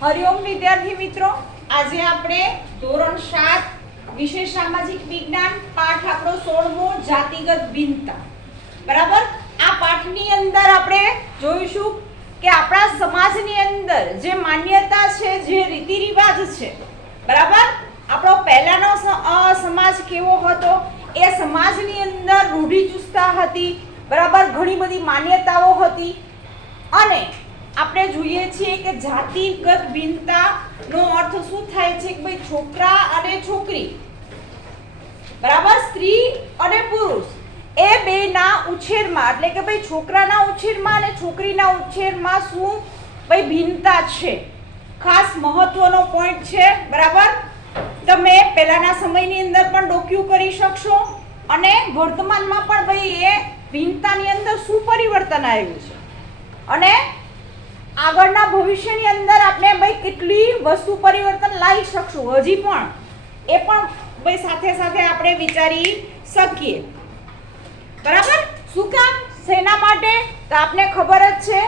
હરિઓમ વિદ્યાર્થી મિત્રો, આજે આપણે ધોરણ 7 વિષય સામાજિક વિજ્ઞાન પાઠ આપણો 16મો જાતિગત ભિન્નતા. બરાબર. આ પાઠની અંદર આપણે જોઈશું કે આપણા સમાજની અંદર જે માન્યતા છે, જે રીતિ રિવાજ છે, બરાબર, આપણો પહેલાનો સમાજ કેવો હતો, એ સમાજની અંદર રૂઢિચુસ્તતા હતી, બરાબર, ઘણી બધી માન્યતાઓ હતી. અને આપણે જોઈએ છીએ કે જાતિગત ભિન્નતાનો અર્થ શું થાય છે કે ભાઈ છોકરા અને છોકરી, બરાબર, સ્ત્રી અને પુરુષ એ બેના ઉછેરમાં, એટલે કે ભાઈ છોકરાના ઉછેરમાં અને છોકરીના ઉછેરમાં શું ભાઈ ભિન્નતા છે, ખાસ મહત્વનો પોઈન્ટ છે. બરાબર. તમે પહેલાના સમયની અંદર પણ ડોક્યુ કરી શકશો અને વર્તમાનમાં પણ ભાઈ એ ભિન્નતાની અંદર શું પરિવર્તન આવ્યું છે અને આગળના ભવિષ્યની અંદર આપણે ભાઈ કેટલી વસ્તુ પરિવર્તન લાવી શકશું હજી પણ, એ પણ ભાઈ સાથે સાથે આપણે વિચારી શકીએ. બરાબર. શું કામ, શેના માટે? તો આપને ખબર જ છે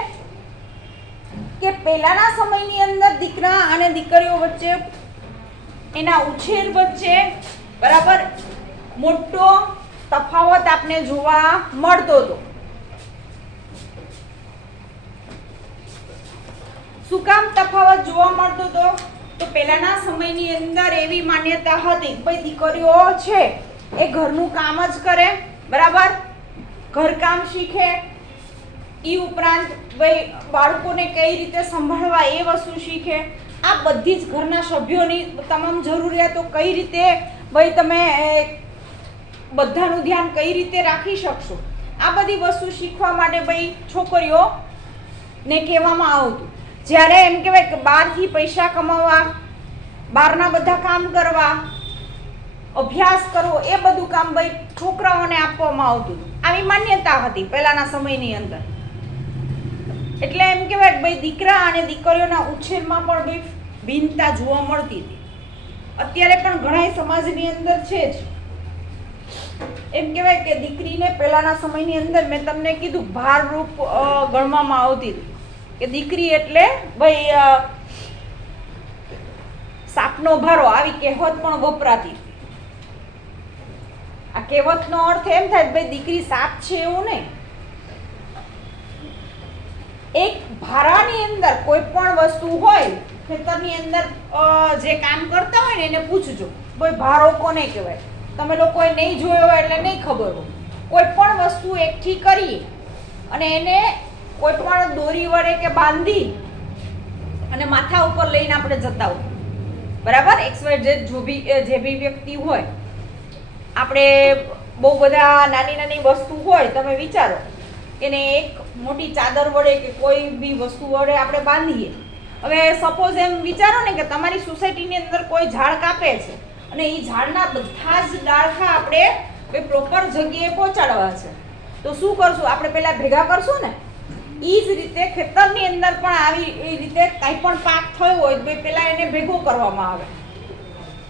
કે પહેલાના સમયની અંદર દીકરા અને દીકરીઓ વચ્ચે, એના ઉછેર વચ્ચે, બરાબર, મોટો તફાવત આપને જોવા મળતો હતો. શું કામ તફાવત જોવા મળતો હતો? તો પહેલાના સમયની અંદર એવી માન્યતા હતી કે ભાઈ દીકરીઓ છે એ ઘરનું કામ જ કરે, બરાબર, ઘરકામ શીખે, એ ઉપરાંત ભાઈ બાળકોને કઈ રીતે સંભાળવા એ વસ્તુ શીખે. આ બધી જ ઘરના સભ્યોની તમામ જરૂરિયાતો કઈ રીતે ભાઈ તમે બધાનું ધ્યાન કઈ રીતે રાખી શકશો, આ બધી વસ્તુ શીખવા માટે ભાઈ છોકરીઓને કહેવામાં આવતું. જ્યારે એમ કહેવાય કે બહારથી પૈસા કમાવા, બહારના બધા કામ કરવા, અભ્યાસ કરવો, એ બધું કામ ભાઈ છોકરાઓને આપવામાં આવતું. આવી માન્યતા હતી પહેલાના સમયની અંદર. એટલે એમ કહેવાય કે ભાઈ દીકરા અને દીકરીઓના ઉછેરમાં પણ ભાઈ ભિન્નતા જોવા મળતી હતી. અત્યારે પણ ઘણા સમાજની અંદર છે જ. એમ કહેવાય કે દીકરીને પહેલાના સમયની અંદર મેં તમને કીધું ભારરૂપ ગણવામાં આવતી હતી કે દીકરી એટલે ભાઈ સાપનો ભારો, આવી કહેવત પણ વપરાતી. આ કહેવતનો અર્થ એમ થાય ભાઈ દીકરી સાપ છે એવું નહીં. એક ભારાની અંદર કોઈ પણ વસ્તુ હોય, ખેતરની અંદર જે કામ કરતા હોય ને એને પૂછજો ભાઈ ભારો કોને કહેવાય. તમે લોકોએ નહીં જોયો હોય એટલે નહીં ખબર હોય. કોઈ પણ વસ્તુ એકઠી કરી અને એને કોઈ પણ દોરી વડે કે બાંધી અને માથા ઉપર લઈને આપણે જતા હોય, બરાબર, જે બી વ્યક્તિ હોય, આપણે બહુ બધા નાની નાની વસ્તુ હોય, તમે વિચારો એને એક મોટી ચાદર વડે કે કોઈ બી વસ્તુ વડે આપણે બાંધીએ. હવે સપોઝ એમ વિચારો ને કે તમારી સોસાયટીની અંદર કોઈ ઝાડ કાપે છે અને એ ઝાડના બધા જ ડાળખા આપણે પ્રોપર જગ્યાએ પહોંચાડવા છે, તો શું કરશું આપણે? પહેલા ભેગા કરશું ને. એ જ રીતે ખેતરની અંદર પણ આવી એ રીતે કાંઈ પણ પાક થયો હોય તો પહેલાં એને ભેગો કરવામાં આવે,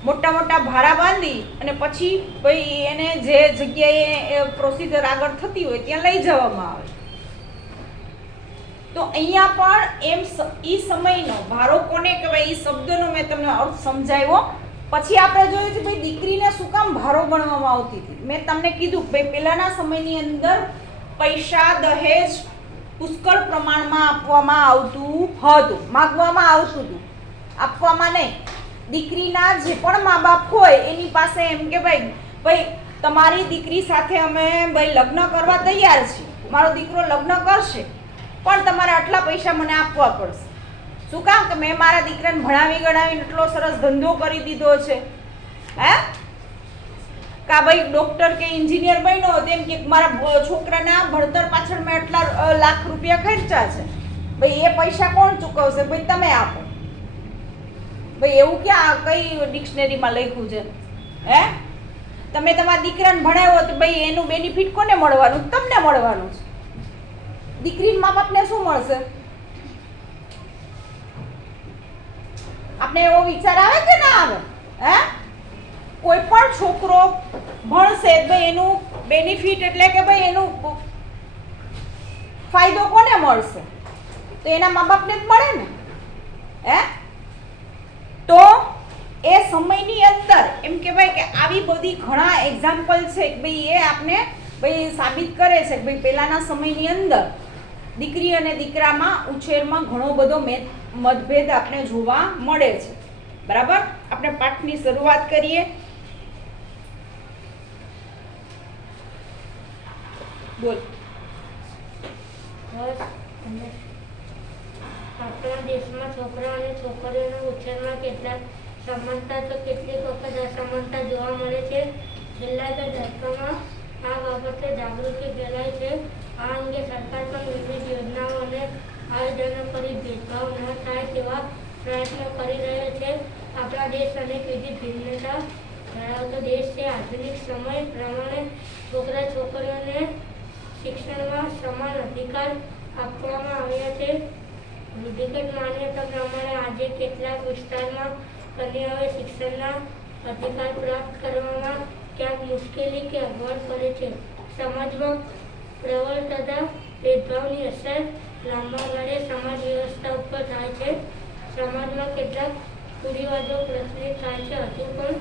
મોટા મોટા ભારા બાંધી અને પછી ભાઈ એને જે જગ્યાએ પ્રોસિજર આગળ થતી હોય ત્યાં લઈ જવામાં આવે. તો અહીંયા પણ એમ એ સમયનો ભારો કોને કહેવાય એ શબ્દનો મેં તમને અર્થ સમજાવ્યો. પછી આપણે જોઈએ છે ભાઈ દીકરીને શું કામ ભારો ગણવામાં આવતી હતી. મેં તમને કીધું ભાઈ પહેલાના સમયની અંદર પૈસા, દહેજ પુષ્કળ પ્રમાણમાં આપવામાં આવતું હતું, માગવામાં આવતું હતું, આપવામાં નહીં. દીકરીના જે પણ મા બાપ હોય એની પાસે એમ કે ભાઈ તમારી દીકરી સાથે અમે ભાઈ લગ્ન કરવા તૈયાર છીએ, મારો દીકરો લગ્ન કરશે પણ તમારે આટલા પૈસા મને આપવા પડશે. શું કામ? કે મેં મારા દીકરાને ભણાવી ગણાવીને એટલો સરસ ધંધો કરી દીધો છે, હે, કા ભાઈ ડોક્ટર કે એન્જિનિયર બન્યો તેમ કે મારા છોકરાના ભણતર પાછળ મેં એટલા લાખ રૂપિયા ખર્ચા છે, ભાઈ એ પૈસા કોણ ચૂકવશે? ભાઈ તમે આપો. ભાઈ એવું ક્યાં કઈ ડિક્શનરીમાં લખ્યું છે? હે, તમે તમારા દીકરાને ભણાવ્યો તો ભાઈ એનું બેનિફિટ કોને મળવાનું? તમને મળવાનું છે. દીકરીના મા બાપને શું મળશે? આપણે એવો વિચાર આવે કે ના આવે? હે, કોઈ પણ છોકરો ભણશે ભાઈ એનું બેનિફિટ એટલે કે ભાઈ એનું ફાયદો કોને મળશે? તો એના મા બાપને જ મળે ને. હે, તો એ સમયની અંદર એમ કહેવાય કે આવી બધી ઘણા એક્ઝામ્પલ છે કે ભાઈ એ આપને ભાઈ સાબિત કરે છે કે ભાઈ પહેલાના સમયની અંદર દીકરી અને દીકરામાં ઉછેરમાં ઘણો બધો મતભેદ આપણે જોવા મળે છે. બરાબર, આપણે પાઠની શરૂઆત કરીએ. બોલ. આપણા દેશમાં છોકરા અને છોકરીઓના ઉછેરમાં કેટલાક સમાનતા તો કેટલીક વખત અસમાનતા જોવા મળે છે. છેલ્લા દશકોમાં આ બાબતે જાગૃતિ ફેલાય છે. આ અંગે સરકાર પણ વિવિધ યોજનાઓ અને આયોજનો કરી ભેદભાવ ન થાય તેવા પ્રયત્નો કરી રહ્યો છે. આપણા દેશ અનેક વિવિધ ભિન્નતા ધરાવતો દેશ છે. આધુનિક સમય પ્રમાણે છોકરા છોકરીઓને શિક્ષણમાં સમાન અધિકાર આપવામાં આવ્યા છે. રૂઢિગત માન્યતા પ્રમાણે આજે કેટલાક વિસ્તારમાં કન્યાઓએ શિક્ષણના અધિકાર પ્રાપ્ત કરવામાં ક્યાંક મુશ્કેલી કે અગવડ પડે છે. સમાજમાં પ્રવર્તતા ભેદભાવની અસર લાંબા ગાળે સમાજ વ્યવસ્થા ઉપર થાય છે. સમાજમાં કેટલાક કુરિવાજો પ્રચલિત થાય છે. હજુ પણ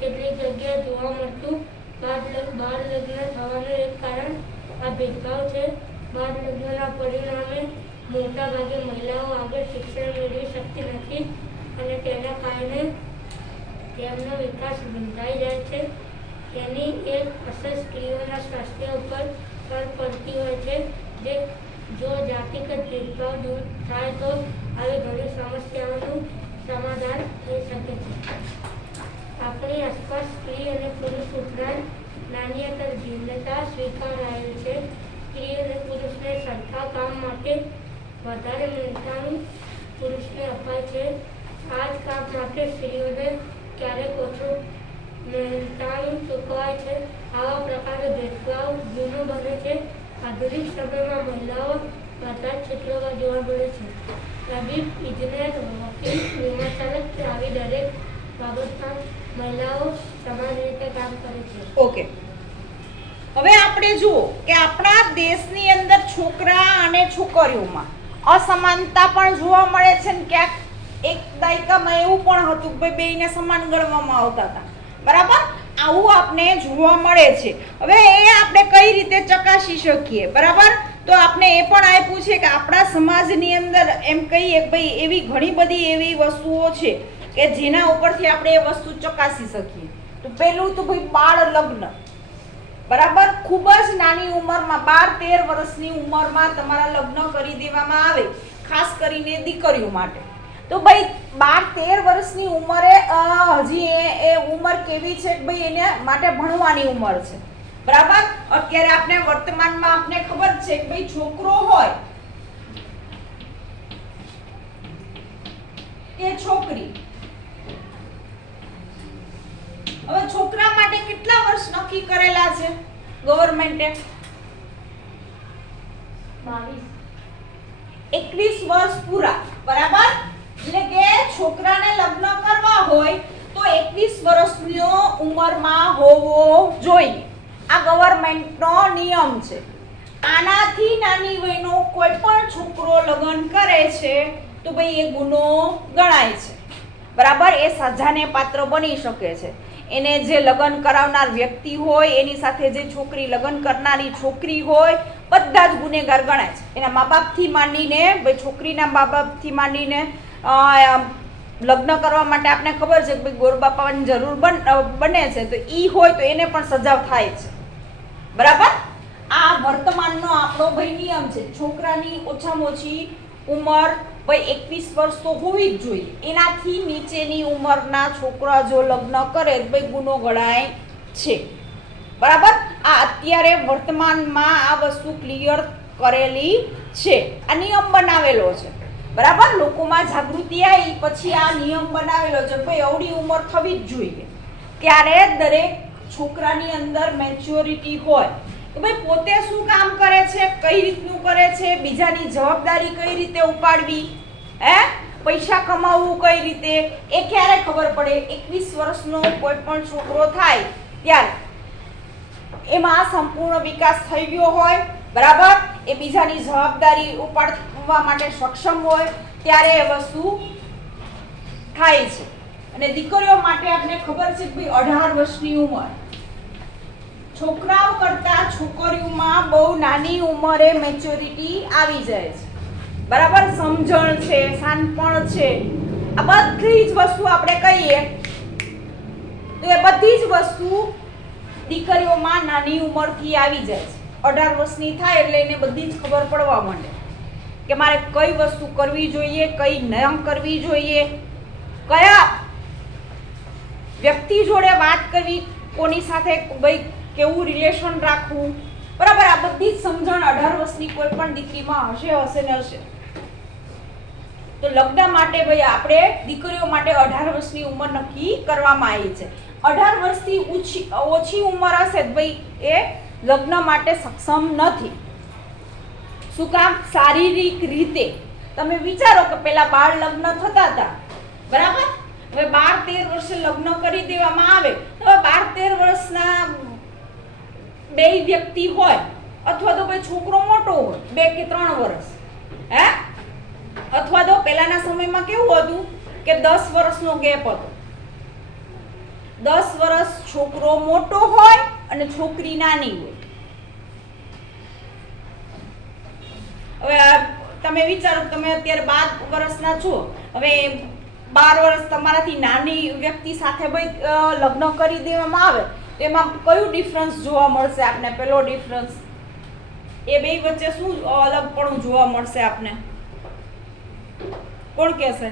કેટલીક જગ્યાએ જોવા મળતું બાળ લગ્ન થવાનું એક કારણ આ ભેદભાવ છે. બાળ લગ્નના પરિણામે મોટા ભાગે મહિલાઓ આગળ શિક્ષણ મેળવી શકતી નથી અને તેના કારણે તેમનો વિકાસ બંધાઈ જાય છે. તેની એક અસર સ્ત્રીઓના સ્વાસ્થ્ય ઉપર પણ પડતી હોય છે. જો જાતિગત ભેદભાવ દૂર થાય તો આવી ઘણી સમસ્યાઓનું સમાધાન થઈ શકે છે. આપણી આસપાસ સ્ત્રી અને પુરુષ ઉપરાંત નાન્યતર ભિન્નતા સ્વીકારાયેલ છે. સ્ત્રી અને પુરુષને સરખા કામ માટે વધારે મહેનતાણું પુરુષને અપાય છે. આ જ કામ માટે સ્ત્રીઓને ક્યારેક ઓછું મહેનતાણું ચૂકવાય છે. આવા પ્રકારનો ભેદભાવ જૂનો બને છે. આધુનિક સમયમાં મહિલાઓ બધા જ ક્ષેત્રોમાં જોવા મળે છે. તબીબ, ઇજનેર, વકીલ, વીમા ચાલક આવી દરેક બાબતમાં મહિલાઓ સમાન રીતે કામ કરે છે. ઓકે, હવે આપણે જુઓ કે આપણા દેશની અંદર છોકરા અને છોકરીઓમાં અસમાનતા પણ જોવા મળે છે ને ક્યાંક એક દાયકામાં એવું પણ હતું કે બેયને સમાન ગણવામાં આવતા હતા. બરાબર, આવું આપણે જોવા મળે છે. હવે એ આપણે કઈ રીતે ચકાસી શકીએ? બરાબર, તો આપણે એ પણ આપ્યું છે કે આપણા સમાજની અંદર એમ કહીએ કે ભાઈ એવી ઘણી બધી એવી વસ્તુઓ છે કે જેના ઉપરથી આપણે એ વસ્તુ ચકાસી શકીએ. તો પહેલું તો ભાઈ બાળ લગ્ન. બરાબર, ખૂબ જ નાની ઉંમરમાં 12-13 વર્ષની ઉંમરમાં તમારા લગ્ન કરી દેવામાં આવે, ખાસ કરીને દીકરીઓ માટે. તો ભાઈ 12-13 વર્ષની ઉંમરે હજી એ ઉંમર કેવી છે કે ભાઈ એને માટે ભણવાની ઉંમર છે. બરાબર, અત્યારે આપણે વર્તમાનમાં આપણે ખબર છે કે ભાઈ છોકરો હોય કે છોકરી, હવે છોકરા માટે કેટલા વર્ષ નક્કી કરેલા છે ગવર્મેન્ટે? 21 વર્ષ પૂરા. બરાબર, એટલે કે છોકરાને લગ્ન કરવા હોય તો 21 વર્ષની ઉંમરમાં હોવો જોઈએ. આ ગવર્મેન્ટનો નિયમ છે. આનાથી નાની વયનો કોઈ પણ છોકરો લગ્ન કરે છે તો ભાઈ એ ગુનો ગણાય છે. બરાબર, એ સજાને પાત્ર બની શકે છે. એને જે લગ્ન કરાવનાર વ્યક્તિ હોય એની સાથે જે છોકરી લગ્ન કરનારી છોકરી હોય બધા જ ગુનેગાર ગણાય છે. એના મા બાપથી માંડીને ભાઈ છોકરીના મા બાપથી માંડીને લગ્ન કરવા માટે આપણે ખબર છે કે ભાઈ ગોરબાપાની જરૂર બને છે તો ઈ હોય તો એને પણ સજા થાય છે. બરાબર, આ વર્તમાનનો આપણો ભાઈ નિયમ છે. છોકરાની ઓછામાં ઓછી ઉંમર ભાઈ 21 વર્ષ તો હોવી જ જોઈએ. એનાથી નીચેની ઉંમરના છોકરા જો લગ્ન કરે તો ભાઈ ગુનો ગણાય છે. બરાબર, આ અત્યારે વર્તમાનમાં આ વસ્તુ ક્લિયર કરેલી છે. આ નિયમ બનાવેલો છે. બરાબર, લોકોમાં જાગૃતિ આવી પછી આ નિયમ બનાવેલો છે ભાઈ અવળી ઉંમર થવી જ જોઈએ. ત્યારે દરેક છોકરાની અંદર મેચ્યોરિટી હોય કે ભાઈ પોતે શું કામ કરે છે, કઈ રીતનું કરે છે, બીજાની જવાબદારી કઈ રીતે ઉપાડવી, પૈસા કમાવવું કઈ રીતે, એ ક્યારે ખબર પડે? 21 વર્ષનો કોઈ પણ છોકરો થાય ત્યારે એમાં સંપૂર્ણ વિકાસ થઈ ગયો હોય. બરાબર, એ બીજાની જવાબદારી ઉપાડવા માટે સક્ષમ હોય ત્યારે એ વસ્તુ થાય છે. અને દીકરીઓ માટે આપણે ખબર છે કે ભાઈ 18 વર્ષની ઉંમર. છોકરાઓ કરતા છોકરીઓમાં બહુ નાની ઉંમરે મેચ્યોરિટી આવી જાય છે. બરાબર, સમજણ છે, શાનપણ છે, આ બધી જ વસ્તુ આપણે કહીએ તો એ બધી જ વસ્તુ દીકરીઓમાં નાની ઉંમરથી આવી જાય છે. 18 વર્ષની થાય એટલે એને બધી જ ખબર પડવા માંડે કે મારે કઈ વસ્તુ કરવી જોઈએ, કઈ ન કરવી જોઈએ, કયા વ્યક્તિ જોડે વાત કરવી, કોની સાથે ભાઈ કેવું રિલેશન રાખવું. બરાબર, આ બધી જ સમજણ 18 વર્ષની કોઈ પણ દીકરીમાં હશે ને હશે. તો લગ્ન માટે ભાઈ આપણે દીકરીઓ માટે 18 વર્ષની ઉંમર નક્કી કરવામાં આવી છે. 18 વર્ષથી ઓછી ઉંમર હશે ભાઈ એ લગ્ન માટે સક્ષમ નથી. શું કામ? શારીરિક રીતે તમે વિચારો કે પેલા બાળ લગ્ન થતા હતા, બરાબર, હવે 12-13 વર્ષે લગ્ન કરી દેવામાં આવે તો 12-13 વર્ષના બે વ્યક્તિ હોય અથવા તો ભાઈ છોકરો મોટો હોય 2 કે 3 વર્ષ, હે, અથવા તો પહેલાના સમયમાં કેવું હતું કે 10 વર્ષનો ગેપ હતો. 10 વર્ષ છોકરો મોટો હોય અને છોકરી નાની હોય. હવે તમે વિચારો, તમે અત્યારે 12 વર્ષના છો, હવે 12 વર્ષ તમારાથી નાની વ્યક્તિ સાથે ભાઈ લગ્ન કરી દેવામાં આવે તો એમાં કયું ડિફરન્સ જોવા મળશે આપને? પેલો ડિફરન્સ, એ બે વચ્ચે શું અલગપણું જોવા મળશે આપને? કોણ કહેશે?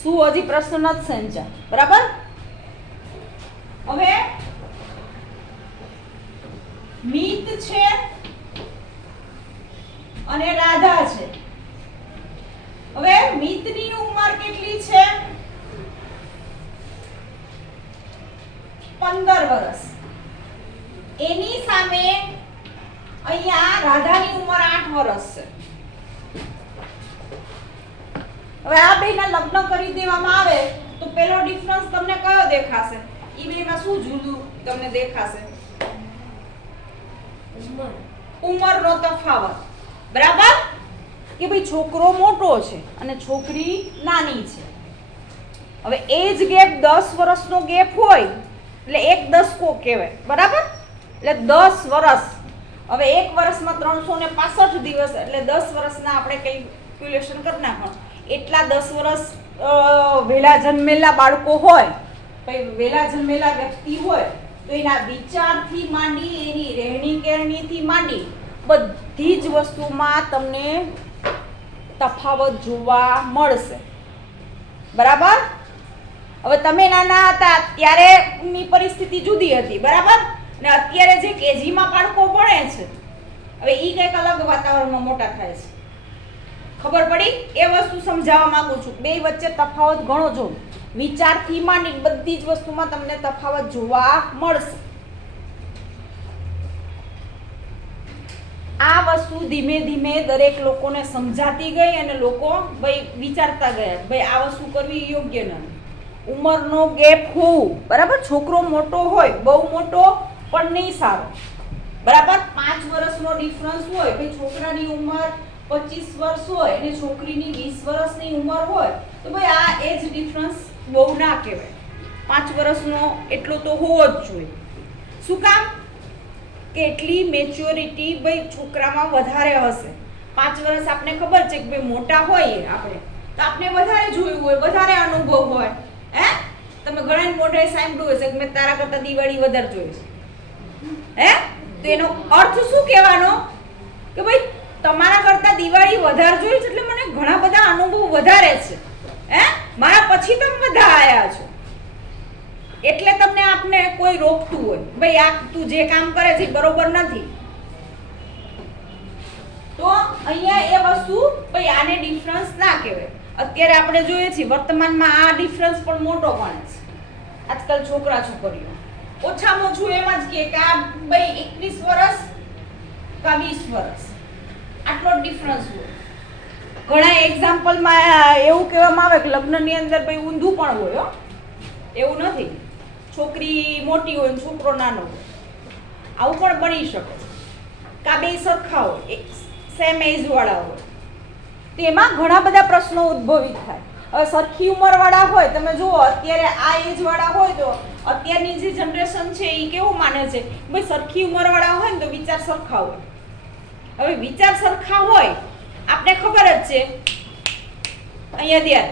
શું હજી પ્રશ્ન નથી સમજ્યા? બરાબર, હવે મિત છે અને રાધા છે. હવે મિતની ઉંમર કેટલી છે? 15 વર્ષ. એની સામે અહીંયા રાધાની ઉંમર 8 વર્ષ છે. હવે આ બેના લગ્ન કરી દેવામાં આવે તો પેલો ડિફરન્સ તમને કયો દેખાશે? ઈ બેમાં શું જુદું તમને દેખાશે? ઉંમરનો તફાવત. બરાબર, કે ભાઈ છોકરો મોટો છે અને છોકરી નાની છે. હવે એજ ગેપ 10 વર્ષનો ગેપ હોય એટલે 1 દશકો કહેવાય. બરાબર, એટલે 10 વર્ષ. હવે 1 વર્ષમાં 365 દિવસ એટલે 10 વર્ષના આપણે કેલ્ક્યુલેશન કરી નાખો. એટલા 10 વર્ષ વહેલા જન્મેલા બાળકો હોય, ભાઈ વહેલા જન્મેલા વ્યક્તિ હોય તો એના વિચારથી માંડી, એની રહેણી કહેણીથી માંડી બધી જ વસ્તુમાં તમને તફાવત જોવા મળશે. બરાબર, હવે તમે નાના હતા ત્યારેની પરિસ્થિતિ જુદી હતી. બરાબર, ને અત્યારે જે કેજીમાં બાળકો ભણે છે હવે ઈ કંઈક અલગ વાતાવરણમાં મોટા થાય છે. ખબર પડી? એ વસ્તુ સમજાવવા માંગુ છું. બે વચ્ચે તફાવત ઘણો જો, વિચારથી માંડી બધી જ વસ્તુમાં તમને તફાવત જોવા મળશે. આ વસ્તુ ધીમે ધીમે દરેક લોકોને સમજાતી ગઈ અને લોકો ભાઈ વિચારતા ગયા ભાઈ આ વસ્તુ કરવી યોગ્ય નથી. ઉંમરનો ગેપ હોવું, બરાબર, છોકરો મોટો હોય, બહુ મોટો પણ નહીં સારો. બરાબર, 5 વર્ષનો ડિફરન્સ હોય, ભાઈ છોકરાની ઉંમર 25 વર્ષ હોય અને છોકરીની 20 વર્ષની ઉંમર હોય તો ભાઈ આ એજ ડિફરન્સ બહુ ના કહેવાય. 5 વર્ષનો એટલો તો હોવો જ જોઈએ. શું કામ? કે એટલી મેચ્યોરિટી ભાઈ છોકરામાં વધારે હશે. 5 વર્ષ આપણે ખબર છે કે ભાઈ મોટા હોઈએ આપણે તો આપણે વધારે જોયું હોય, વધારે અનુભવ હોય. હે, તમે ઘણા મોઢે સાંભળ્યું હશે કે મેં તારા કરતા દિવાળી વધારે જોઈ છે. હે, તો એનો અર્થ શું કહેવાનો કે ભાઈ તમારા કરતા દિવાળી વધારે જોઈ છે એટલે મને ઘણા બધા અનુભવ વધારે છે. હે, મારા પછી તમે બધા આયા છો એટલે તમને આપને કોઈ રોકતું હોય ભાઈ આ તું જે કામ કરે છે બરોબર નથી તો અહીંયા એ વસ્તુ ભાઈ આને ડિફરન્સ ના કહેવાય. અત્યારે આપણે જોઈએ છીએ વર્તમાનમાં આ ડિફરન્સ પણ મોટો ગણે છે. આજકાલ છોકરા છોકરીઓ ઓછામાં ઓછું એમ જ કે આ ભાઈ 21 વર્ષ કા 20 વર્ષ આટલો ડિફરન્સ હોય. ઘણા એક્ઝામ્પલમાં એવું કહેવામાં આવે કે લગ્નની અંદર ભાઈ ઊંધું પણ હોય. એવું નથી છોકરી મોટી હોય ને છોકરો નાનો હોય, આવું પણ બની શકે છે. કા બે સરખા હોય, એક સેમ એજ વાળા હોય, તેમાં ઘણા બધા પ્રશ્નો ઉદ્ભવિત થાય. હવે સરખી ઉંમરવાળા હોય, તમે જુઓ અત્યારે આ એજવાળા હોય તો અત્યારની જે જનરેશન છે એ કેવું માને છે ભાઈ સરખી ઉંમરવાળા હોય ને તો વિચાર સરખા હોય. હવે વિચાર સરખા હોય આપણે ખબર જ છે અહીંયા ધ્યાન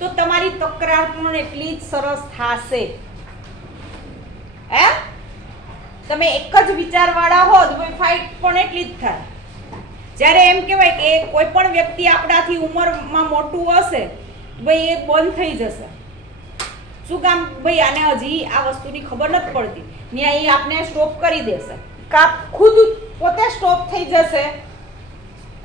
તો તમારી તકરાર પણ એટલી જ સરસ થશે. હે તમે એક જ વિચારવાળા હો તો ભાઈ ફાઇટ પણ એટલી જ થાય. જ્યારે એમ કહેવાય કે કોઈ પણ વ્યક્તિ આપણાથી ઉંમરમાં મોટું હશે ભાઈ એ બંધ થઈ જશે. શું કામ ભાઈ આને હજી આ વસ્તુની ખબર નથી પડતી, ત્યાં એ આપને સ્ટોપ કરી દેશે, કા ખુદ પોતે સ્ટોપ થઈ જશે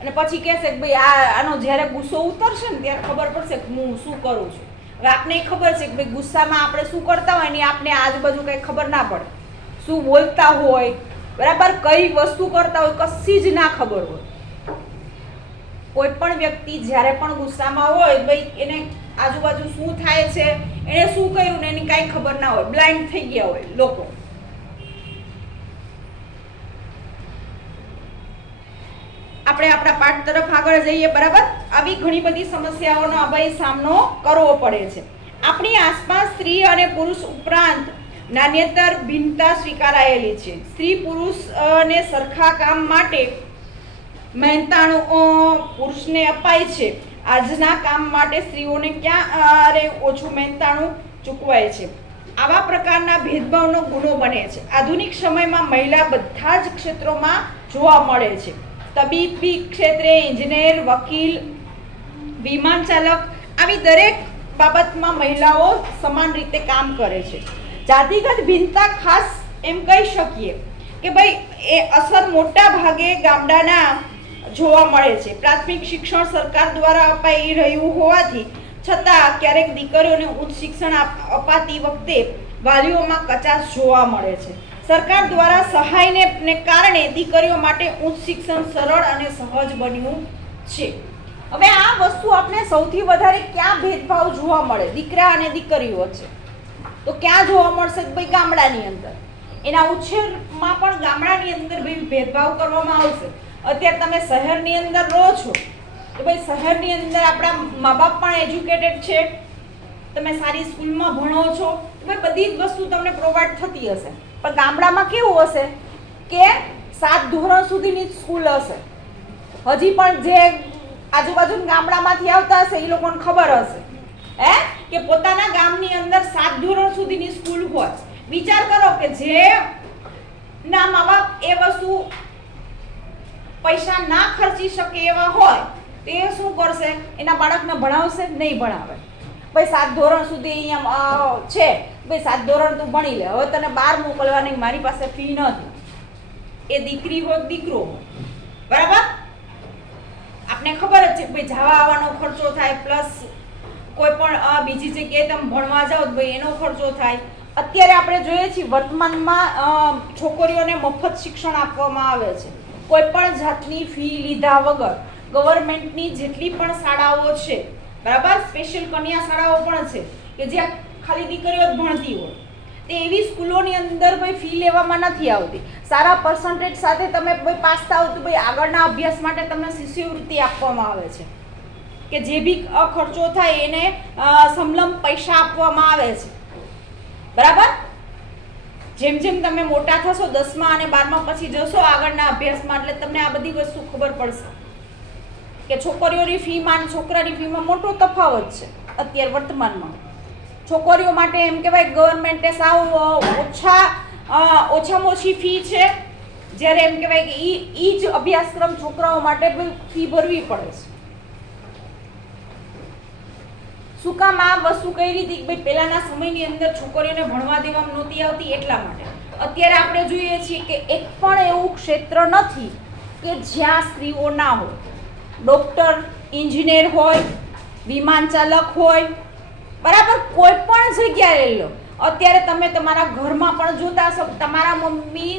અને પછી કહેશે કે ભાઈ આનો જ્યારે ગુસ્સો ઉતરશે ને ત્યારે ખબર પડશે કે હું શું કરું છું. હવે આપને ખબર છે કે ભાઈ ગુસ્સામાં આપણે શું કરતા હોય ને આપને આજુબાજુ કંઈ ખબર ના પડે, શું બોલતા હોય બરાબર, કઈ વસ્તુ કરતા હોય કશી જ ના ખબર હોય. કોઈ પણ વ્યક્તિ જ્યારે પણ ગુસ્સામાં હોય ભાઈ એને આજુબાજુ શું થાય છે, એને શું કર્યું ને એની કાંઈ ખબર ના હોય, બ્લાઇન્ડ થઈ ગયા હોય લોકો. આપણે આપણા પાઠ તરફ આગળ જઈએ. બરાબર, આવી ઘણી બધી સમસ્યાઓનો આપણે સામનો કરવો પડે છે. આપણી આસપાસ સ્ત્રી અને પુરુષ ઉપરાંત નાન્યતર ભિન્નતા સ્વીકારાયેલી છે. સ્ત્રી પુરુષને સરખા કામ માટે મહેનતાણું પુરુષને અપાય છે. આજના કામ માટે સ્ત્રીઓને ક્યારે ઓછું મહેનતાણું ચૂકવાય છે. આવા પ્રકારના ભેદભાવનો ગુનો બને છે. આધુનિક સમયમાં મહિલા બધા જ ક્ષેત્રોમાં જોવા મળે છે. તબીબી ક્ષેત્રે, એન્જિનિયર, વકીલ, વિમાન ચાલક, આવી દરેક બાબતમાં મહિલાઓ સમાન રીતે કામ કરે છે. જાતિગત ભિન્નતા ખાસ એમ કહી શકીએ કે ભાઈ એ અસર મોટા ભાગે ગામડાના જોવા મળે છે. પ્રાથમિક શિક્ષણ સરકાર દ્વારા અપાઈ રહ્યું હોવાથી છતાં ક્યારેક દીકરીઓને ઉચ્ચ શિક્ષણ અપાતી વખતે વાલીઓમાં કચાશ જોવા મળે છે. સરકાર દ્વારા સહાયને કારણે દીકરીઓ માટે ઉચ્ચ શિક્ષણ સરળ અને સહજ બન્યું છે. હવે આ વસ્તુ આપણે સૌથી વધારે ક્યાં ભેદભાવ જોવા મળે દીકરા અને દીકરીઓ વચ્ચે? તો ક્યાં જોવા મળશે? ભાઈ ગામડાની અંદર. એના ઉછેરમાં પણ ગામડાની અંદર ભાઈ ભેદભાવ કરવામાં આવશે. અત્યારે તમે શહેરની અંદર રહો છો તો ભાઈ શહેરની અંદર આપણા મા બાપ પણ એજ્યુકેટેડ છે, તમે સારી સ્કૂલમાં ભણો છો તો ભાઈ બધી જ વસ્તુ તમને પ્રોવાઈડ થતી હશે. પણ ગામડામાં કેવું હશે કે 7 ધોરણ સુધીની સ્કૂલ હશે. હજી પણ જે આજુબાજુ ગામડામાંથી આવતા હશે એ લોકોને ખબર હશે કે પોતાના ગામની અંદર 7 ધોરણ સુધીની સ્કૂલ હોય. વિચાર કરો કે જે ના મા બાપ એ વસ્તુ પૈસા ના ખર્ચી શકે એવા હોય તે શું કરશે? એના બાળકને ભણાવશે? નહીં ભણાવે. ભાઈ 7 ધોરણ સુધી અહીંયા છે, ભાઈ 7 ધોરણ તું ભણી લે, હવે તને બહાર મોકલવાની મારી પાસે ફી નથી. એ દીકરી હોય દીકરો હોય, બરાબર. આપને ખબર જ છે કે ભાઈ જવા આવવાનો ખર્ચો થાય, પ્લસ કોઈ પણ બીજી જગ્યાએ તમે ભણવા જાઓ તો ભાઈ એનો ખર્ચો થાય. અત્યારે આપણે જોઈએ છીએ વર્તમાનમાં છોકરીઓને મફત શિક્ષણ આપવામાં આવે છે, કોઈ પણ જાતની ફી લીધા વગર. ગવર્મેન્ટની જેટલી પણ શાળાઓ છે બરાબર, સ્પેશિયલ કન્યા શાળાઓ પણ છે કે જ્યાં ખાલી દીકરીઓ જ ભણતી હોય, તે એવી સ્કૂલોની અંદર ભાઈ ફી લેવામાં નથી આવતી. સારા પર્સન્ટેજ સાથે તમે ભાઈ પાસ થાવ તો ભાઈ આગળના અભ્યાસ માટે તમને શિષ્યવૃત્તિ આપવામાં આવે છે કે જે બી ખર્ચો થાય એને સમલમ પૈસા આપવામાં આવે છે, બરાબર. જેમ જેમ તમે મોટા થશો 10મા અને 12મા પછી જશો આગળના અભ્યાસમાં એટલે તમને આ બધી વસ્તુ ખબર પડશે કે છોકરીઓની ફીમાં અને છોકરાની ફીમાં મોટો તફાવત છે. અત્યારે વર્તમાનમાં છોકરીઓ માટે એમ કહેવાય ગવર્મેન્ટે સાવ ઓછામાં ઓછી ફી છે, જ્યારે એમ કહેવાય કે એ જ અભ્યાસક્રમ છોકરાઓ માટે ફી ભરવી પડે છે. શું કામ આ વસ્તુ કઈ રીતે? ભાઈ પહેલાના સમયની અંદર છોકરીઓને ભણવા દેવામાં નહોતી આવતી એટલા માટે. અત્યારે આપણે જોઈએ છીએ કે એક પણ એવું ક્ષેત્ર નથી કે જ્યાં સ્ત્રીઓ ના હોય. ડોક્ટર, એન્જિનિયર હોય, વિમાન ચાલક હોય, બરાબર, કોઈ પણ જગ્યાએ લઈ લો. અત્યારે તમે તમારા ઘરમાં પણ જોતા હશો, તમારા મમ્મી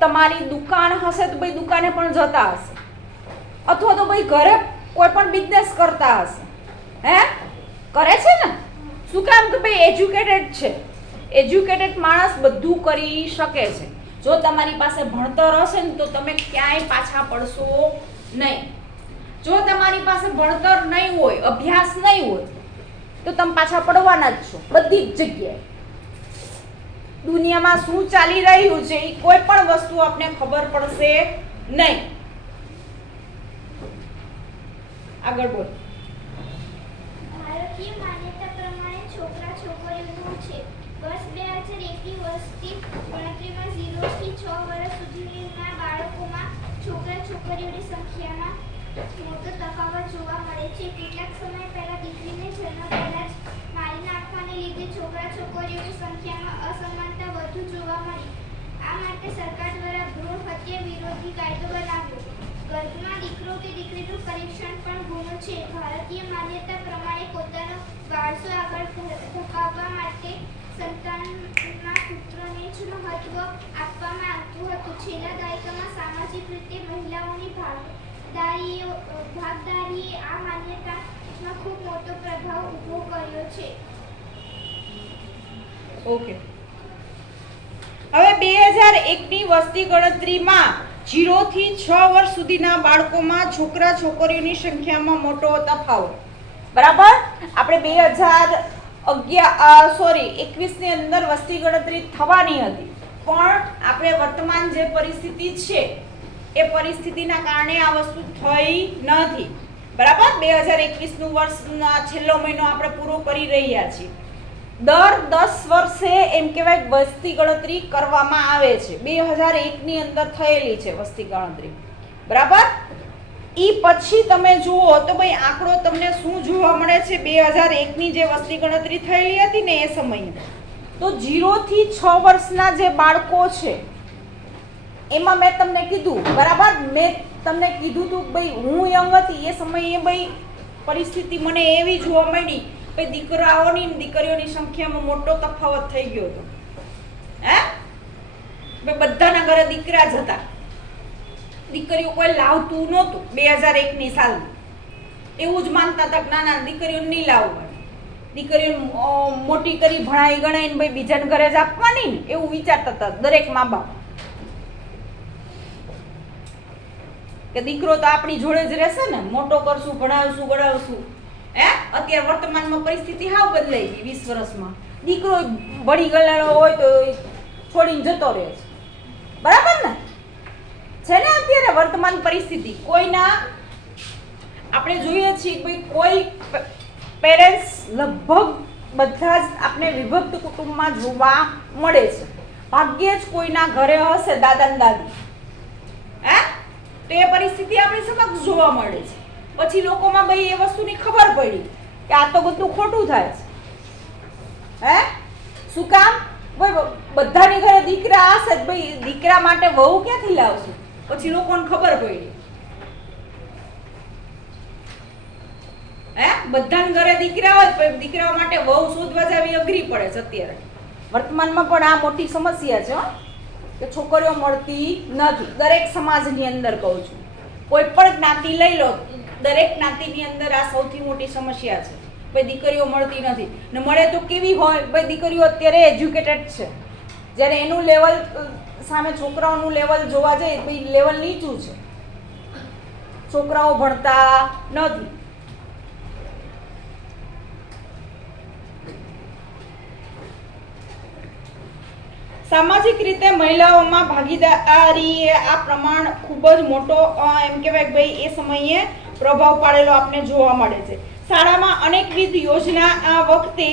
તમારી દુકાન હશે તો ભાઈ દુકાને પણ જતા હશે, અથવા તો ભાઈ ઘરે કોઈ પણ બિઝનેસ કરતા હશે. કરે છે ને? શું કામ? કે ભાઈ એજ્યુકેટેડ છે. એજ્યુકેટેડ માણસ બધું કરી શકે છે. જો તમારી પાસે ભણતર હશે ને તો તમે ક્યાંય પાછા પડશો નહીં. જો તમારી પાસે ભણતર નહીં હોય, અભ્યાસ નહીં હોય, તો તમે પાછા પડવાના જ છો બધી જ જગ્યાએ. દુનિયામાં શું ચાલી રહ્યું છે એ કોઈ પણ વસ્તુ આપને ખબર પડશે નહીં. આગળ બોલ. ભારતીય માન્યતા પ્રમાણે છોકરા છોકરીઓનું છે. વર્ષ 2001ની વસ્તી ગણતરીમાં 0 થી 6 વર્ષ સુધીના બાળકોમાં છોકરા છોકરીઓની સંખ્યામાં મોટો તફાવત જોવા મળે છે. કેટલાક સમય પહેલા દીકરીને જન્મ પહેલા જ મારી નાખવાને લીધે છોકરા છોકરીઓની સંખ્યામાં અસમાનતા વધુ જોવા મળી. આ માટે સરકાર દ્વારા ભ્રૂણ હત્યા વિરોધી કાયદો બનાવ્યો. ગર્ભમાં દીકરો કે દીકરીનું પરીક્ષણ પણ ગુનો છે. ભારતીય માન્યતા પ્રમાણે પોતાનો વારસો આગળ ધપાવવા માટે સંતાનના પુત્રને જ મહત્વ આપવામાં આવતું હતું. છેલ્લા દાયકામાં સામાજિક રીતે મહિલાઓની ભાગદારીએ આ માન્યતામાં ખૂબ મોટો પ્રભાવ ઊભો કર્યો છે. ઓકે. હવે 2001ની વસ્તી ગણતરીમાં 0 થી 6 વર્ષ સુધીના બાળકોમાં છોકરા છોકરીઓની સંખ્યામાં મોટો તફાવત. બરાબર. આપણે 2021 ની અંદર વસ્તી ગણતરી થવાની હતી, પણ આપણે વર્તમાન જે પરિસ્થિતિ છે એ પરિસ્થિતિના કારણે આ વસ્તુ થઈ નથી. બરાબર. 2021 નું વર્ષનો છેલ્લો મહિનો આપણે પૂરો કરી રહ્યા છીએ. દર 10 વર્ષે એમ કહેવાય વસ્તી ગણતરી કરવામાં આવે છે. 2001ની અંદર થયેલી છે વસ્તી ગણતરી. બરાબર. ઈ પછી તમે જુઓ તો ભાઈ આંકડો તમને શું જોવા મળે છે. 2001ની જે વસ્તી ગણતરી થયેલી હતી ને એ સમયે તો 0 થી 6 વર્ષના જે બાળકો છે એમાં મેં તમને કીધું, બરાબર, મેં તમને કીધું તું ભાઈ હું યંગ હતી એ સમયે ભાઈ પરિસ્થિતિ મને એવી જોવા મળી ભાઈ દીકરાઓની ને દીકરીઓની સંખ્યામાં મોટો તફાવત થઈ ગયો હતો. હે ભાઈ બધાના ઘરે દીકરા જ હતા, દીકરીઓ કોઈ લાવતું નહોતું. 2001ની સાલમાં એવું જ માનતા હતા કે ના ના દીકરીઓને નહીં લાવવાની, દીકરીઓ મોટી કરી ભણાઈ ગણાઈને ભાઈ બીજાને ઘરે જ આપવાની ને એવું વિચારતા હતા દરેક મા બાપ, કે દીકરો તો આપણી જોડે જ રહેશે ને, મોટો કરશું, ભણાવશું, ગણાવશું. હે અત્યારે વર્તમાનમાં પરિસ્થિતિ હાવ બદલાઈ ગઈ. 20 વર્ષમાં દીકરો ભણી ગયેલો હોય તો છોડીને જતો રહે છે. બરાબર ને છે ને અત્યારે વર્તમાન પરિસ્થિતિ. કોઈના આપણે જોઈએ છીએ ભાઈ કોઈ પેરેન્ટ્સ લગભગ બધા જ આપણે વિભક્ત કુટુંબમાં જોવા મળે છે. ભાગ્યે જ કોઈના ઘરે હશે દાદા ને દાદી. હે તો એ પરિસ્થિતિ આપણી સમક્ષ જોવા મળે છે. પછી લોકોમાં ભાઈ એ વસ્તુની ખબર પડી કે આ તો બધું ખોટું થાય છે. હે શું કામ? ભાઈ બધાની ઘરે દીકરા હશે ભાઈ દીકરા માટે વહુ ક્યાંથી લાવશું? પછી લોકોને ખબર પડી. હે બધાના ઘરે દીકરા હોય તો દીકરાઓ માટે વહુ શોધવા જાવી અઘરી પડે છે અત્યારે. વર્તમાનમાં પણ આ મોટી સમસ્યા છે કે છોકરીઓ મળતી નથી. દરેક સમાજની અંદર કહું છું, કોઈ પણ જ્ઞાતિ લઈ લો, દરેક જ્ઞાતિની અંદર આ સૌથી મોટી સમસ્યા છે. ભાઈ દીકરીઓ મળતી નથી ને મળે તો કેવી હોય? ભાઈ દીકરીઓ અત્યારે એજ્યુકેટેડ છે, જ્યારે એનું લેવલ સામે છોકરાઓનું લેવલ જોવા જાય ભાઈ લેવલ નીચું છે. છોકરાઓ ભણતા નથી. સામાજિક રીતે મહિલાઓમાં ભાગીદારી આ પ્રમાણ ખૂબ જ મોટો એમ કહેવાય ભાઈ એ સમયે પ્રભાવ પાડેલો આપણે જોવા મળે છે. શાળામાં અનેકવિધ યોજના વખતે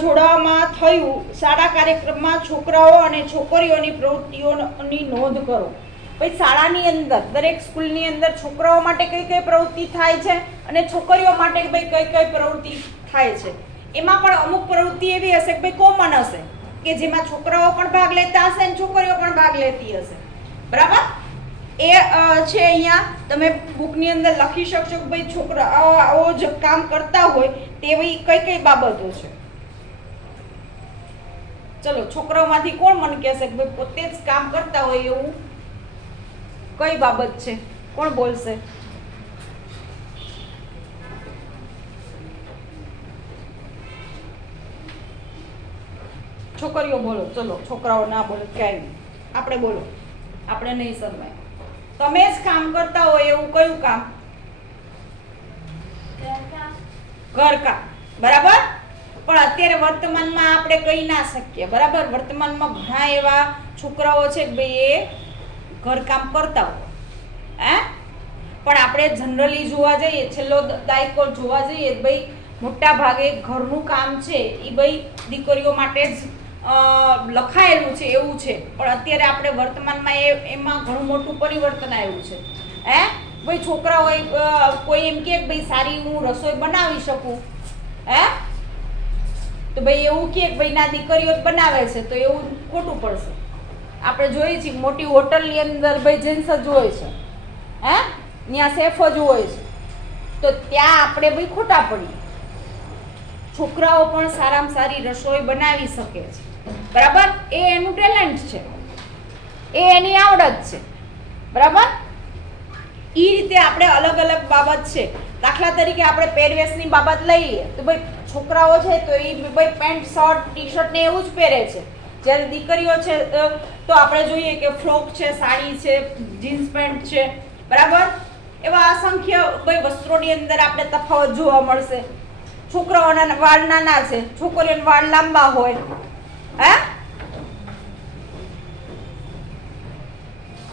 જોડવામાં થયું. શાળા કાર્યક્રમમાં છોકરાઓ અને છોકરીઓની પ્રવૃત્તિઓની નોંધ કરો. ભાઈ શાળાની અંદર દરેક સ્કૂલની અંદર છોકરાઓ માટે કઈ કઈ પ્રવૃત્તિ થાય છે અને છોકરીઓ માટે ભાઈ કઈ કઈ પ્રવૃત્તિ થાય છે. એમાં પણ અમુક પ્રવૃત્તિ એવી હશે કે ભાઈ કોમન હશે કે જેમાં છોકરાઓ પણ ભાગ લેતા હશે અને છોકરીઓ પણ ભાગ લેતી હશે. બરાબર. એ છે અહીંયા તમે બુકની અંદર લખી શકશો કે ભાઈ છોકરાઓ જ કામ કરતા હોય તેવી કઈ કઈ બાબતો છે. ચલો છોકરાઓમાંથી કોણ મને કહેશે કે ભાઈ પોતે જ કામ કરતા હોય એવું કઈ બાબત છે? કોણ બોલશે? છોકરીઓ બોલો. ચલો છોકરાઓ ના બોલે ક્યાંય નહીં. આપણે બોલો, આપણે નહીં શરમાય. તમે જ કામ કરતા હોય એવું કયું કામ? ઘરકામ, બરાબર. પણ અત્યારે વર્તમાનમાં આપણે કહી ના શકીએ, બરાબર. વર્તમાનમાં ઘણા એવા છોકરાઓ છે કે ભાઈ એ ઘરકામ કરતા હોય, પણ આપણે જનરલી જોવા જઈએ, છેલ્લો દાયકો જોવા જઈએ, ભાઈ મોટા ભાગે ઘરનું કામ છે એ ભાઈ દીકરીઓ માટે જ લખાયેલું છે એવું છે. પણ અત્યારે આપણે વર્તમાનમાં એમાં ઘણું મોટું પરિવર્તન આવ્યું છે. ભાઈ છોકરાઓ કોઈ એમ કે ભાઈ સારી હું રસોઈ બનાવી શકું, તો ભાઈ એવું કે ભાઈ ના દીકરીઓ જ બનાવે છે, તો એવું ખોટું પડશે. આપણે જોઈએ છીએ મોટી હોટલની અંદર ભાઈ જેન્ટ્સ જ હોય છે, ત્યાં શેફ જ હોય છે, તો ત્યાં આપણે ભાઈ ખોટા પડીએ. છોકરાઓ પણ સારામાં સારી રસોઈ બનાવી શકે છે, બરાબર. એ એનું ટેલેન્ટ છે, એ એની આવડત છે, બરાબર. એ રીતે આપણે અલગ અલગ બાબત છે. દાખલા તરીકે આપણે પહેરવેશની બાબત લઈએ તો ભાઈ છોકરાઓ છે તો એ ભાઈ પેન્ટ શર્ટ ટી શર્ટ ને એવું જ પહેરે છે, જ્યારે દીકરીઓ છે તો આપણે જોઈએ કે ફ્રોક છે, સાડી છે, જીન્સ પેન્ટ છે, બરાબર. એવા અસંખ્ય ભાઈ વસ્ત્રોની અંદર આપણે તફાવત જોવા મળશે. છોકરાઓના વાળ નાના છે, છોકરીઓના વાળ લાંબા હોય,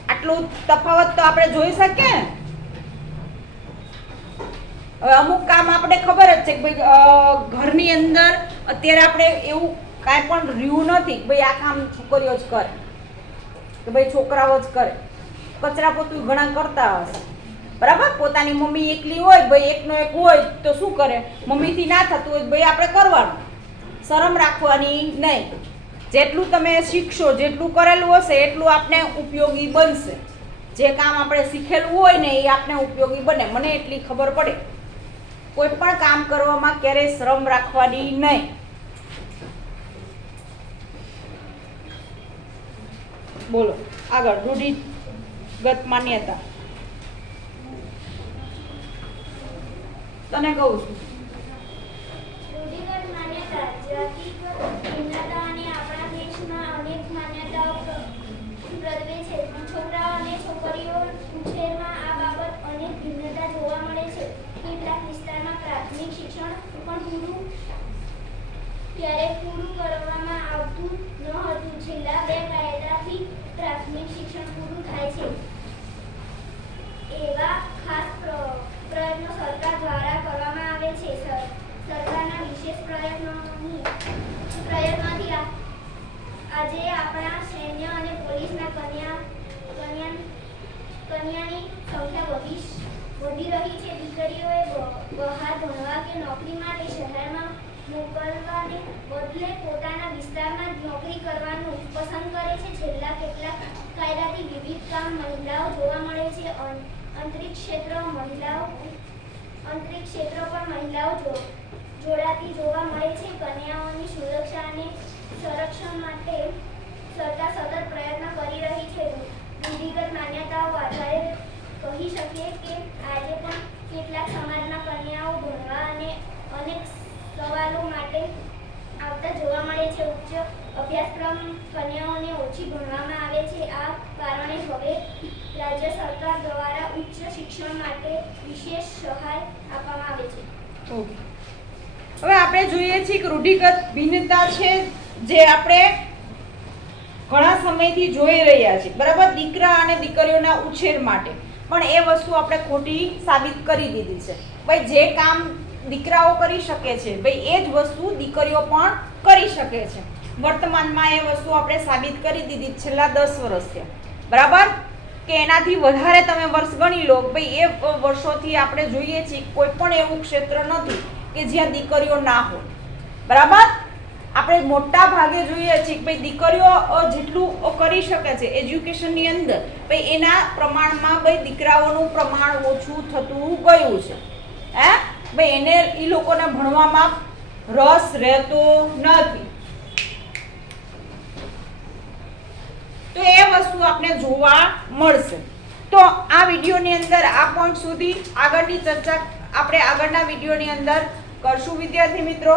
આટલું તફાવત તો આપણે જોઈ શકીએ ને. હવે અમુક કામ આપણે ખબર જ છે કે ભાઈ ઘરની અંદર અત્યારે આપણે એવું કાંઈ પણ રહ્યું નથી કે ભાઈ આ કામ છોકરીઓ જ કરે કે ભાઈ છોકરાઓ જ કરે. કચરા પોતું ઘણા કરતા હશે, બરાબર. પોતાની મમ્મી એકલી હોય, ભાઈ એકનો એક હોય તો શું કરે, મમ્મીથી ના થતું હોય ભાઈ આપણે કરવાનું, શરમ રાખવાની નહીં. જેટલું તમે શીખશો, જેટલું કરેલું હશે એટલું આપણે ઉપયોગી બનશે. જે કામ આપણે શીખેલું હોય ને એ આપણે ઉપયોગી બને. મને એટલી ખબર પડે, કોઈ પણ કામ કરવામાં ક્યારેય શરમ રાખવાની નહીં. બોલો આગળ. રૂઢિગત માન્યતા તને કહું છું. રૂઢિગત માન્યતા જાતિગત ભિન્નતા અને આપણા દેશમાં અનેક માન્યતાઓ પ્રદવે છે. છોકરાઓ અને છોકરીઓ ઉછેરમાં આ બાબત અનેક ભિન્નતા જોવા મળે છે. કેટલાક વિસ્તારમાં પ્રાથમિક શિક્ષણ પણ ક્યારેક પૂરું કરવામાં આવતું ન હતું. છેલ્લા 2 કાયદાથી પ્રાથમિક શિક્ષણ પૂરું થાય છે. એવા ખાસ પ્રયત્નો સરકાર દ્વારા કરવામાં આવે છે. સરકારના વિશેષ પ્રયત્નોથી આજે આપણા સૈન્ય અને પોલીસના કન્યાની સંખ્યા વધી રહી છે. દીકરીઓએ બહાર ભણવા કે નોકરી માટે શહેરમાં મોકલવાને બદલે પોતાના વિસ્તારમાં જ નોકરી કરવાનું પસંદ કરે છે. છેલ્લા કેટલાક કાયદાથી વિવિધ કામ મહિલાઓ જોવા મળે છે. અંતરિક્ષ ક્ષેત્ર પર મહિલાઓ જોડાતી જોવા મળે છે. કન્યાઓની સુરક્ષા અને સંરક્ષણ માટે સરકાર સતત પ્રયત્ન કરી રહી છે. રૂઢિગત માન્યતાઓ આધારે કહી શકીએ કે આજે પણ કેટલાક સમાજમાં કન્યાઓ ભણવા અને અનેક સવાલો માટે આવતા જોવા મળે છે. ઉચ્ચ અભ્યાસક્રમ કન્યાઓને ઓછી ભણવામાં આવે છે. આ કારણે હવે રાજ્ય સરકાર દ્વારા ઉચ્ચ શિક્ષણ માટે વિશેષ સહાય આપવામાં આવે છે. હવે આપણે જોઈએ છીએ કે રૂઢિગત ભિન્નતા છે જે આપણે ઘણા સમયથી જોઈ રહ્યા છીએ, બરાબર. દીકરા અને દીકરીઓના ઉછેર માટે પણ એ વસ્તુ આપણે ખોટી સાબિત કરી દીધી છે. ભાઈ જે કામ દીકરાઓ કરી શકે છે ભાઈ એ જ વસ્તુ દીકરીઓ પણ કરી શકે છે. વર્તમાનમાં એ વસ્તુ આપણે સાબિત કરી દીધી છેલ્લા 10 વર્ષથી, બરાબર. કે એનાથી વધારે તમે વર્ષ ગણી લો, ભાઈ એ વર્ષોથી આપણે જોઈએ છીએ કોઈ પણ એવું ક્ષેત્ર નથી કે જ્યાં દીકરીઓ ના હોય, બરાબર. આપણે મોટા ભાગે જોઈએ છીએ કે ભાઈ દીકરીઓ જેટલું કરી શકે છે એજ્યુકેશનની અંદર, ભાઈ એના પ્રમાણમાં ભાઈ દીકરાઓનું પ્રમાણ ઓછું થતું ગયું છે. ભાઈ એને એ લોકોને ભણવામાં રસ રહેતો નથી. તો એ વસ્તુ આપણે જોવા મળશે. તો આ વિડીયોની અંદર આ પોઈન્ટ સુધી આગળની ચર્ચા આપણે આગળના વિડીયોની અંદર કરશું વિદ્યાર્થી મિત્રો.